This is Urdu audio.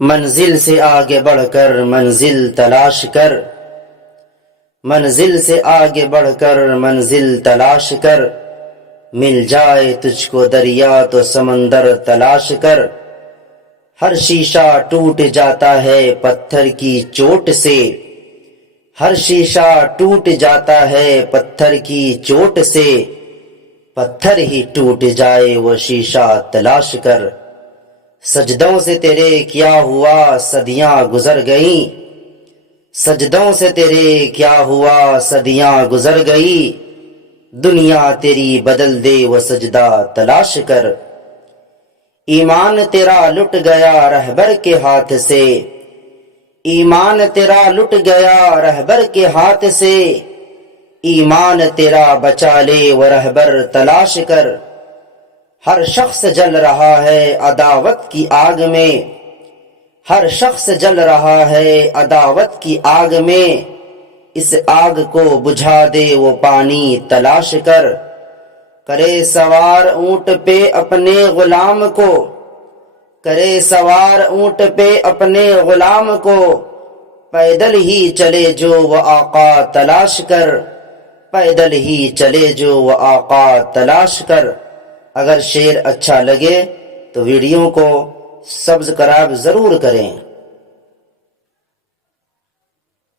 منزل سے آگے بڑھ کر منزل تلاش کر، منزل سے آگے بڑھ کر منزل تلاش کر، مل جائے تجھ کو دریا تو سمندر تلاش کر۔ ہر شیشہ ٹوٹ جاتا ہے پتھر کی چوٹ سے، ہر شیشہ ٹوٹ جاتا ہے پتھر کی چوٹ سے، پتھر ہی ٹوٹ جائے وہ شیشہ تلاش کر۔ سجدوں سے تیرے کیا ہوا صدیاں گزر گئیں، سجدوں سے تیرے کیا ہوا صدیاں گزر گئی، دنیا تیری بدل دے وہ سجدہ تلاش کر۔ ایمان تیرا لٹ گیا رہبر کے ہاتھ سے، ایمان تیرا لٹ گیا رہبر کے ہاتھ سے، ایمان تیرا بچا لے وہ رہبر تلاش کر۔ ہر شخص جل رہا ہے عداوت کی آگ میں، ہر شخص جل رہا ہے عداوت کی آگ میں، اس آگ کو بجھا دے وہ پانی تلاش کر۔ کرے سوار اونٹ پہ اپنے غلام کو، کرے سوار اونٹ پہ اپنے غلام کو، پیدل ہی چلے جو وہ آقا تلاش کر، پیدل ہی چلے جو وہ آقا تلاش کر۔ اگر شعر اچھا لگے تو ویڈیو کو سبسکرائب ضرور کریں۔